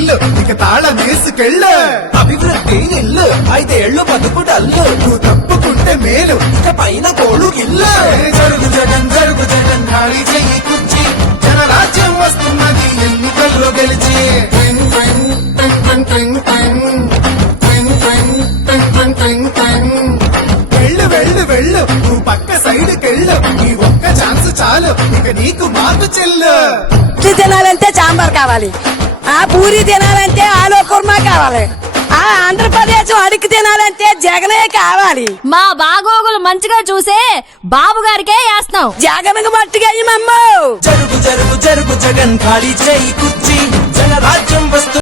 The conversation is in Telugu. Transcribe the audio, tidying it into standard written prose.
ఇల్లు ఇక తాళం వేసుకెళ్ళు. అభివృద్ధి ఇల్లు 5 ఏళ్లు బతుకు డల్లు. నువ్వు తప్పుకుంటే మేలు ఇక పైన కోడు గిల్లు. జరుగు జగన్ ఖాళీ చెయ్యి కుర్చీ. జనరాజ్యం వస్తున్నది ఎన్నికల్లో గెలిచి. ట్వింగ్ ట్వింగ్ ట్వింగ్ ట్వింగ్ ట్వింగ్ ట్వింగ్ ట్వింగ్ ట్వింగ్ ట్వింగ్ ట్వింగ్ ట్వింగ్. వెళ్ళు వెళ్ళు వెళ్ళు నువ్వు పక్క సైడ్ కెళ్ళు. ఈ ఒక్క ఛాన్స్ చాలు ఇక నీకు మాకు చెల్లు. ఇడ్లీ తినాలంటే సాంబార్ కావాలి, ఆ పూరి తినాలంటే ఆలు కుర్మా కావాలి, ఆ ఆంధ్రప్రదేశ్ అడిగి తినాలంటే జగనే కావాలి. మా బాగోగులు మంచిగా చూసే బాబు గారికే వేస్తాం. జగన్కు మట్టుగా జరుగు జగన్ ఖాళీ చేయి కుర్చీ. జనరాజ్యం వస్తు